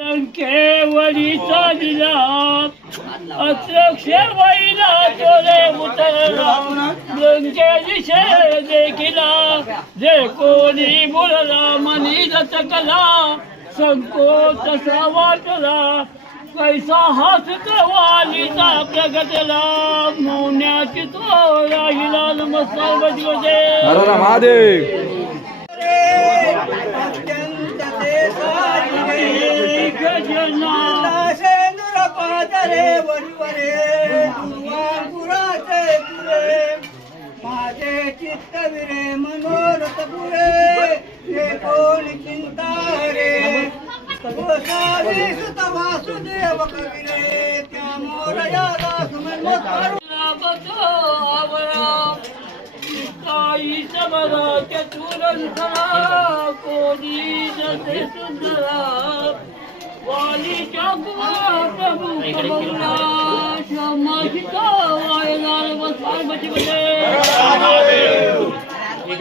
केवळीचा दिला अध्यक्ष वैला तोरे उतरला लंकेची देखिला जे कोणी बोलला मनी दचकला संकोच वाटला कैसा हात वालीचा प्रगटला मौन्याची तो राहिला नमस्कार बजवते महादेव माझे चित्तविरे मनोरथ पुरे हे कोण चिंता रे सुत वासुदेव कविरे त्या मोरया दास काही समरा चतुरंथरा कोणी जसे सुंदरा वालीच्या प्रभू क्षमा शिका वायला पार्वती